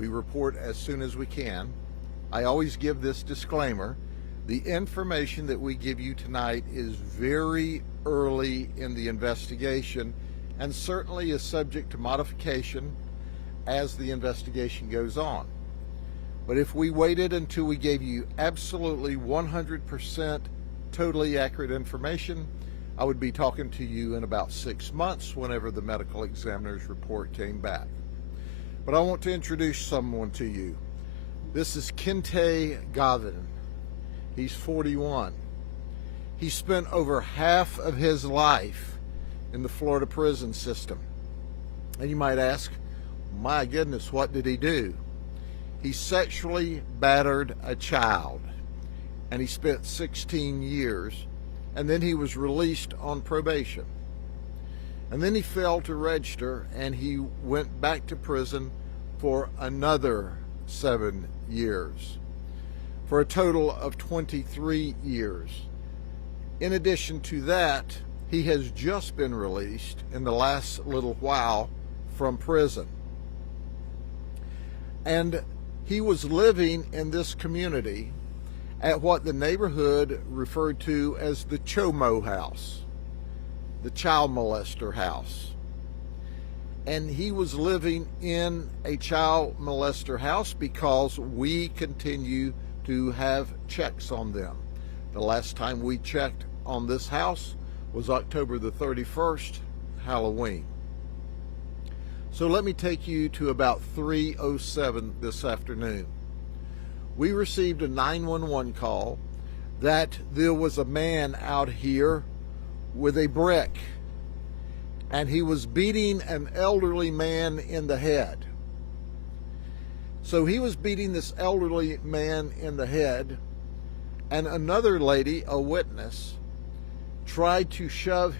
We report as soon as we can. I always give this disclaimer. The information that we give you tonight is very early in the investigation and certainly is subject to modification as the investigation goes on. But if we waited until we gave you absolutely 100% totally accurate information, I would be talking to you in about 6 months whenever the medical examiner's report came back. But I want to introduce someone to you. This is Kente Gavin. He's 41. He spent over half of his life in the Florida prison system. And you might ask, my goodness, what did he do? He sexually battered a child, and he spent 16 years, and then he was released on probation. And then he failed to register, and he went back to prison for another 7 years, for a total of 23 years. In addition to that, he has just been released in the last little while from prison. And he was living in this community at what the neighborhood referred to as the Chomo house, the child molester house. And he was living in a child molester house because we continue to have checks on them. The last time we checked on this house was October the 31st, Halloween. So let me take you to about 3:07 this afternoon. We received a 911 call that there was a man out here with a brick, and he was beating an elderly man in the head. So he was beating this elderly man in the head, and another lady, a witness, tried to shove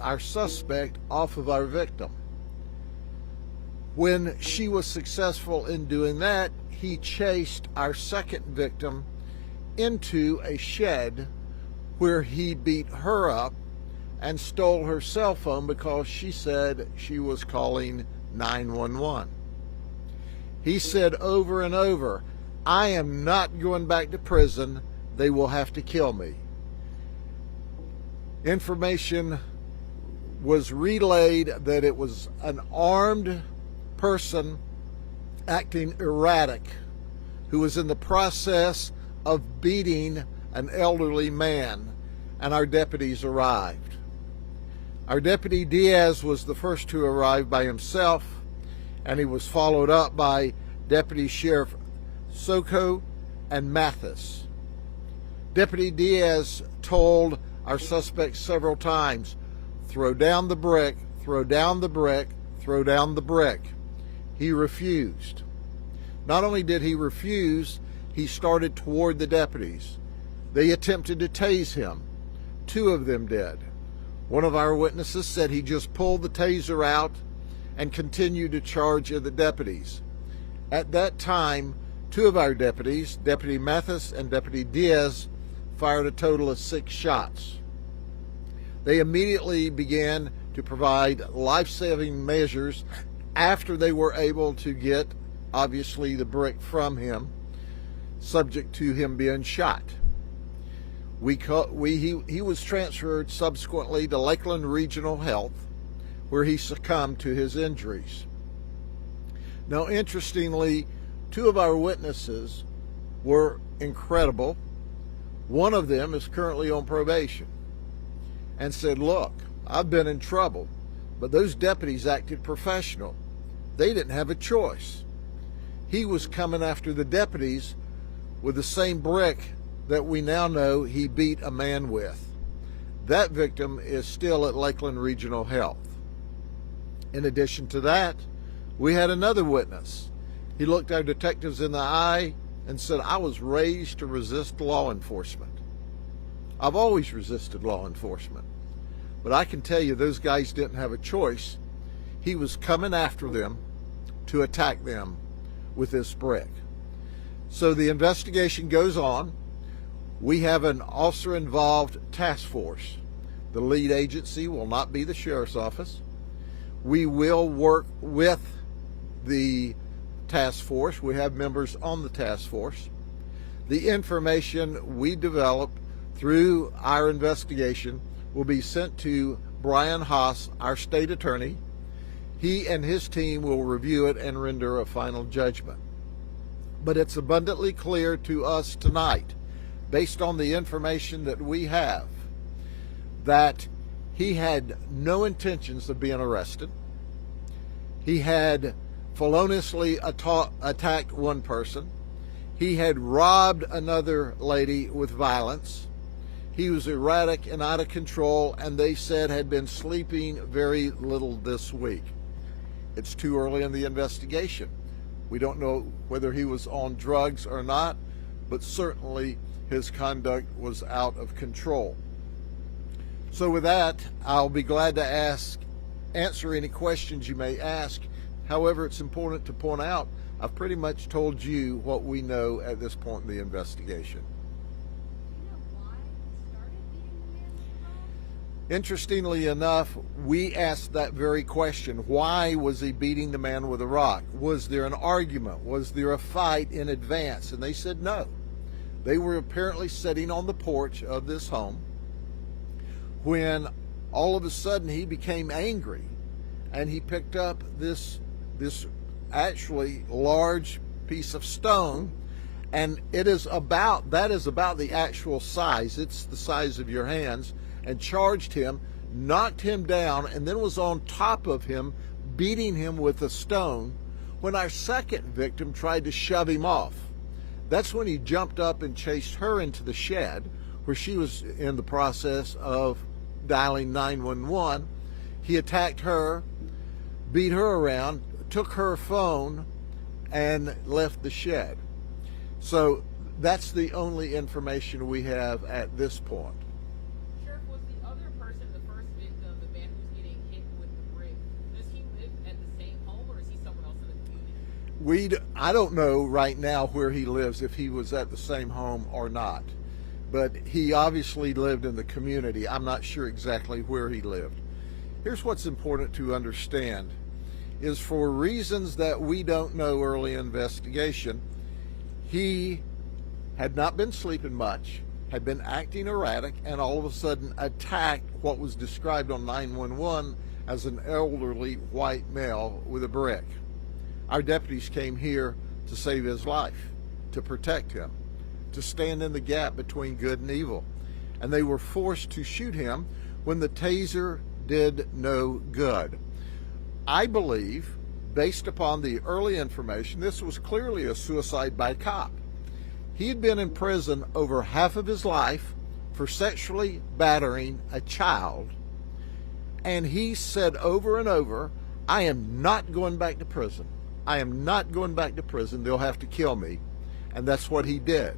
our suspect off of our victim. When she was successful in doing that, he chased our second victim into a shed where he beat her up and stole her cell phone because she said she was calling 911. He said over and over, "I am not going back to prison. They will have to kill me." Information was relayed that it was an armed person acting erratic who was in the process of beating an elderly man, and our deputies arrived. Our deputy Diaz was the first to arrive by himself, and he was followed up by Deputy Sheriff Soko and Mathis. Deputy Diaz told our suspect several times, "Throw down the brick, throw down the brick, throw down the brick." He refused. Not only did he refuse, he started toward the deputies. They attempted to tase him. 2 of them did. One of our witnesses said he just pulled the taser out and continued to charge at the deputies. At that time, 2 of our deputies, Deputy Mathis and Deputy Diaz, fired a total of 6 shots. They immediately began to provide life-saving measures after they were able to get, obviously, the brick from him, subject to him being shot. He was transferred subsequently to Lakeland Regional Health, where he succumbed to his injuries. Now, interestingly, 2 of our witnesses were incredible. One of them is currently on probation and said, "Look, I've been in trouble, but those deputies acted professional. They didn't have a choice." He was coming after the deputies with the same brick that we now know he beat a man with. That victim is still at Lakeland Regional Health. In addition to that, we had another witness. He looked our detectives in the eye and said, "I was raised to resist law enforcement. I've always resisted law enforcement. But I can tell you those guys didn't have a choice. He was coming after them to attack them with this brick." So the investigation goes on. We have an officer-involved task force. The lead agency will not be the sheriff's office. We will work with the task force. We have members on the task force. The information we develop through our investigation will be sent to Brian Haas, our state attorney. He and his team will review it and render a final judgment. But it's abundantly clear to us tonight, based on the information that we have, that he had no intentions of being arrested. He had feloniously attacked one person. He had robbed another lady with violence. He was erratic and out of control, and they said had been sleeping very little this week. It's too early in the investigation. We don't know whether he was on drugs or not, but certainly his conduct was out of control. So with that, I'll be glad to answer any questions you may ask. However, it's important to point out, I've pretty much told you what we know at this point in the investigation. Interestingly enough, we asked that very question. Why was he beating the man with a rock? Was there an argument? Was there a fight in advance? And they said no. They were apparently sitting on the porch of this home when all of a sudden he became angry, and he picked up this actually large piece of stone, and that is about the actual size. It's the size of your hands, and charged him, knocked him down, and then was on top of him, beating him with a stone, when our second victim tried to shove him off. That's when he jumped up and chased her into the shed, where she was in the process of dialing 911. He attacked her, beat her around, took her phone, and left the shed. So that's the only information we have at this point. Sheriff, was the other person, the first victim, the man who's getting hit with the brick, does he live at the same home, or is he somewhere else in the community? I don't know right now where he lives, if he was at the same home or not. But he obviously lived in the community. I'm not sure exactly where he lived. Here's what's important to understand, is for reasons that we don't know early investigation, he had not been sleeping much, had been acting erratic, and all of a sudden attacked what was described on 911 as an elderly white male with a brick. Our deputies came here to save his life, to protect him, to stand in the gap between good and evil. And they were forced to shoot him when the taser did no good. I believe, based upon the early information, this was clearly a suicide by cop. He had been in prison over half of his life for sexually battering a child, and he said over and over, I am not going back to prison. I am not going back to prison. They'll have to kill me. And that's what he did.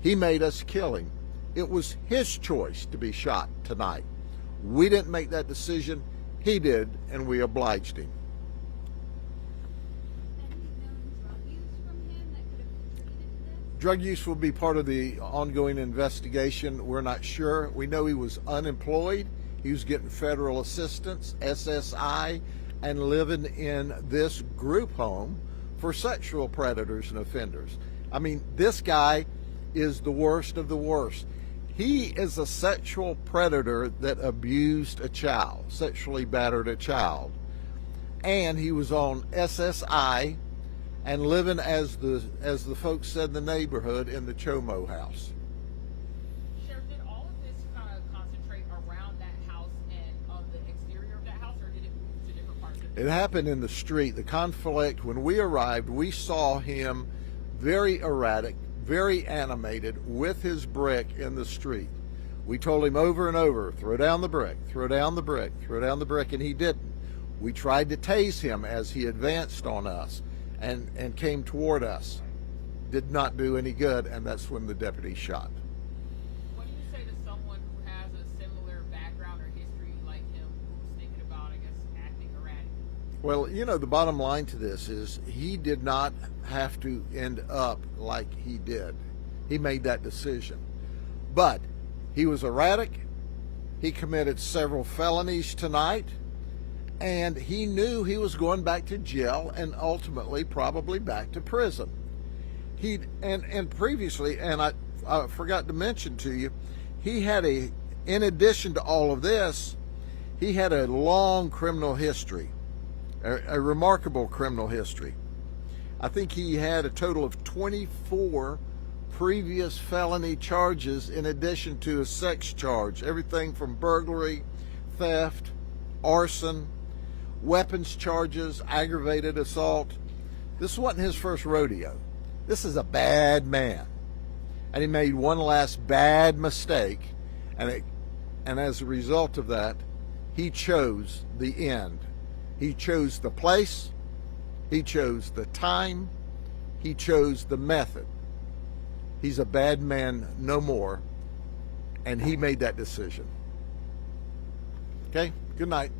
He made us kill him. It was his choice to be shot tonight. We didn't make that decision. He did, and we obliged him. Drug use will be part of the ongoing investigation. We're not sure. We know he was unemployed. He was getting federal assistance, SSI, and living in this group home for sexual predators and offenders. I mean, this guy is the worst of the worst. He is a sexual predator that abused a child, sexually battered a child. And he was on SSI and living, as the folks said in the neighborhood, in the Chomo house. Sheriff, did all of this kind of concentrate around that house and on the exterior of that house, or did it move to different parts of it? It happened in the street. The conflict, when we arrived, we saw him very erratic, very animated, with his brick in the street. We told him over and over, throw down the brick, throw down the brick, throw down the brick, and he didn't. We tried to tase him as he advanced on us and came toward us. Did not do any good, and that's when the deputy shot. What do you say to someone who has a similar background or history like him, who's thinking about, I guess, acting erratic? Well, you know, the bottom line to this is he did not have to end up like he did. He made that decision. But he was erratic. He committed several felonies tonight, and he knew he was going back to jail and ultimately probably back to prison. And previously, and I forgot to mention to you, he had in addition to all of this, he had a long criminal history, a remarkable criminal history. I think he had a total of 24 previous felony charges in addition to a sex charge, everything from burglary, theft, arson, weapons charges, aggravated assault. This wasn't his first rodeo. This is a bad man. And he made one last bad mistake, and as a result of that, he chose the end. He chose the place, he chose the time, he chose the method. He's a bad man no more, and he made that decision. Okay, good night.